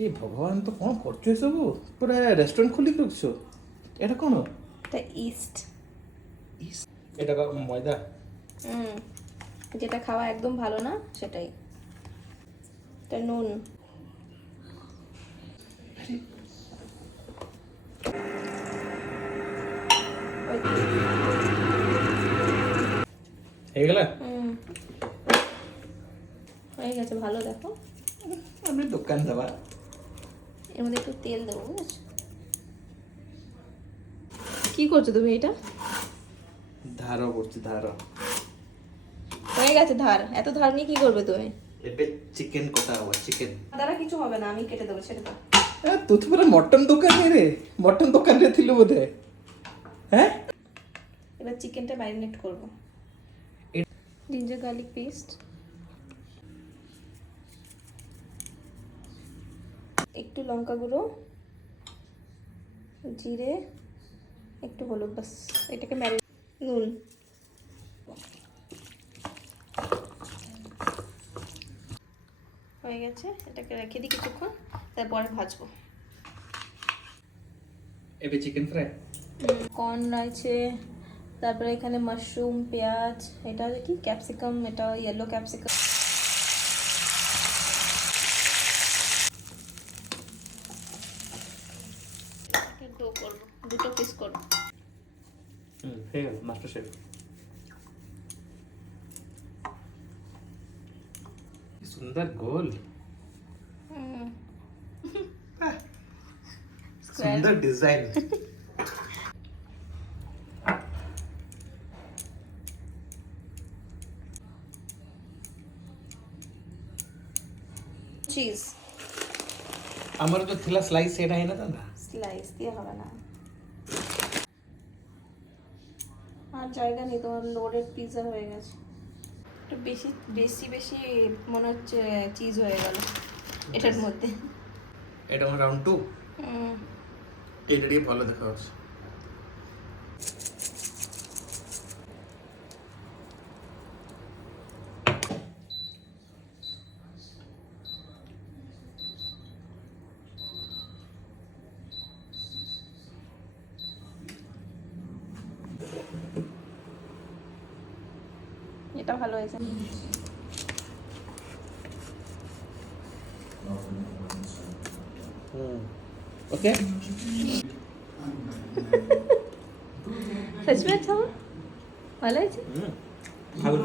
ଏ ଭଗବାନ ତ କ'ଣ କରୁଛୁ ଏସବୁ ପୁରା ରେଷ୍ଟୁରାଣ୍ଟ ଖୋଲିକି ରଖିଛୁ ଏଇଟା କ'ଣ এটা ইস্ট। এটা ময়দা যেটা খাওয়া একদম ভালো না সেটাই। এটা নুন। হয়ে গেল হয়ে গেছে, ভালো দেখো। আমি দোকান দেবা এর মধ্যে একটু তেল দেবো, বুঝেছো? কি করছো তুমি এটা? ধারও করছি ধার হয়ে গেছে ধার। এত ধার নিয়ে কি করবে তুমি? ଏବେ ଚିକେନ କଟା ହବ ଚିକେନ দ্বারা কিছু হবে না, আমি কেটে দেবো, ছেড়ে দাও। ତୁ ତ ପୁରା ମଟନ ଦୋକାନରେ ମଟନ ଦୋକାନରେ ଥିଲୁ ବୋଧେ হ্যাঁ এবার চিকেনটা ম্যারিনেট করব। জিঞ্জার গার্লিক পেস্ট, একটু লঙ্কা গুঁড়ো, জিরে, একটু হলুদ, বাস। এটাকে ম্যারিনেট, নুন, হয়ে গেছে। এটাকে রেখে দিই কিছুক্ষণ, তারপরে ভাজবো। ଏବେ চিকেন ফ্রাই কর্ন আছে, তারপরে এখানে মাশরুম, পেঁয়াজ, এটা কি ক্যাপসিকাম, এটা ইয়েলো ক্যাপসিকাম। ডো করবো, দুটো পিস করবো। হয়ে গেল মাস্টার শেফ সুন্দর গোল সুন্দর ডিজাইন চিজ আমার তো ଥିଲା স্লাইস সেটা ହେଇନଥାନ୍ତା স্লাইস দিয়ে হবে না, আর জায়গা নেই, তোমার লোডেড পিৎজা হয়ে গেছে। একটু বেশি বেশি বেশি মনে হচ্ছে চিজ হয়ে গেল এটার মধ্যে। এটা আমার রাউন্ড 2 এটা দিয়ে ভালো দেখা যাচ্ছে এটা ভালো হয়েছে। ওকে सच में अच्छा हुआ, ভালো হয়েছে। ভালো